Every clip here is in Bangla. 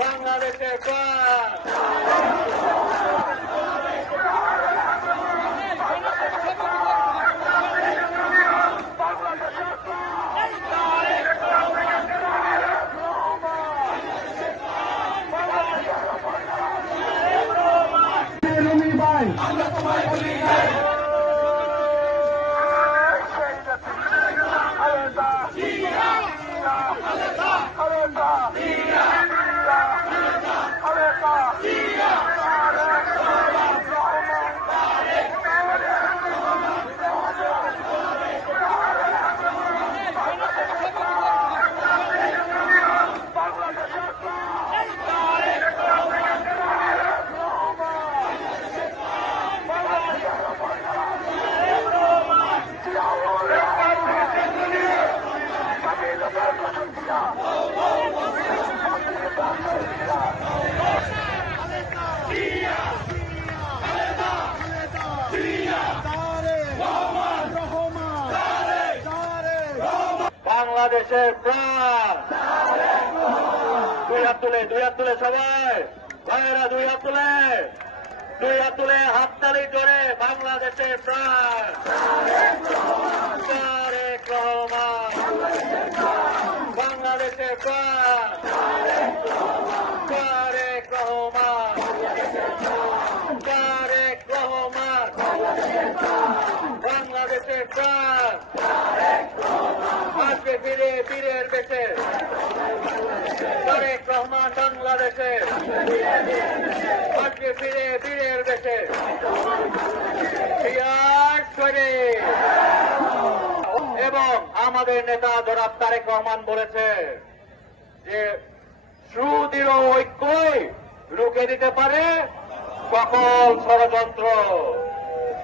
বাংলাদেশের প্রাণ। আমরা তোমায় বলি বাংলাদেশের প্রাণ। দুই হাত তুলে সবাই ভাইয়েরা, দুই হাত তুলে হাততালি জোরে বাংলাদেশের প্রাণ। তারেক রহমান বাংলাদেশের প্রাণ। তারেক রহমান বাংলাদেশের প্রাণ। আজকে ফিরে বীরের বেশে তারেক রহমান বাংলাদেশে। আজকে ফিরে বীরের বেশে এবং আমাদের নেতা জনাব তারেক রহমান বলেছে যে সুদৃঢ় ঐক্যই রুখে দিতে পারে সকল ষড়যন্ত্র।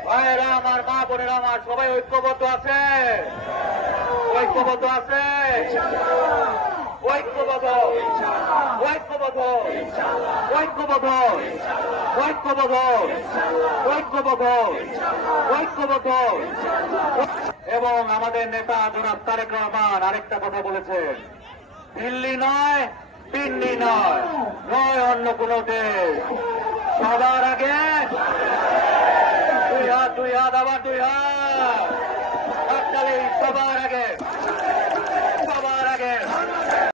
ভাইয়েরা আমার, মা বোনেরা আমার, সবাই ঐক্যবদ্ধ আছে, ঐক্যবদ্ধ আছে, ঐক্যবদ্ধ, ঐক্যবদ্ধ, ঐক্যবদ্ধ, ঐক্যবদ্ধ, ঐক্যবদ্ধ, ঐক্যবদ্ধ। এবং আমাদের নেতা জনাব তারেক রহমান আরেকটা কথা বলেছেন, দিল্লি নয়, পিন্ডি নয়, নয় অন্য কোন দেশ, সবার আগে দুই হাত, আবার দুই হাত, সবার আগে